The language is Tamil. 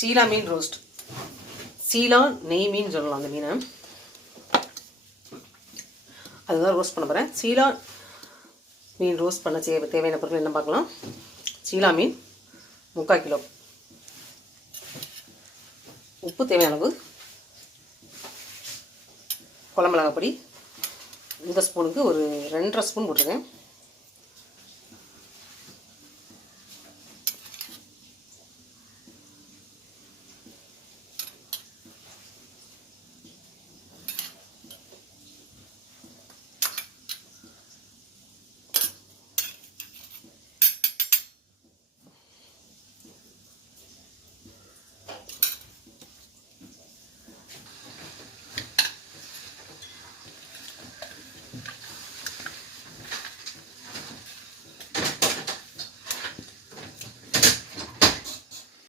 சீலா மீன் ரோஸ்ட். சீலா நெய் மீன் சொல்லலாம் அந்த மீனை. அதுதான் ரோஸ்ட் பண்ண போகிறேன். சீலா மீன் ரோஸ்ட் பண்ண தேவையான பொருட்கள் என்ன பார்க்கலாம். சீலா மீன் 3/4 கிலோ, உப்பு தேவையான அளவு, குழம்பு மிளகாய் பொடி இந்த ஸ்பூனுக்கு ஒரு 2.5 ஸ்பூன் போட்டிருக்கேன்,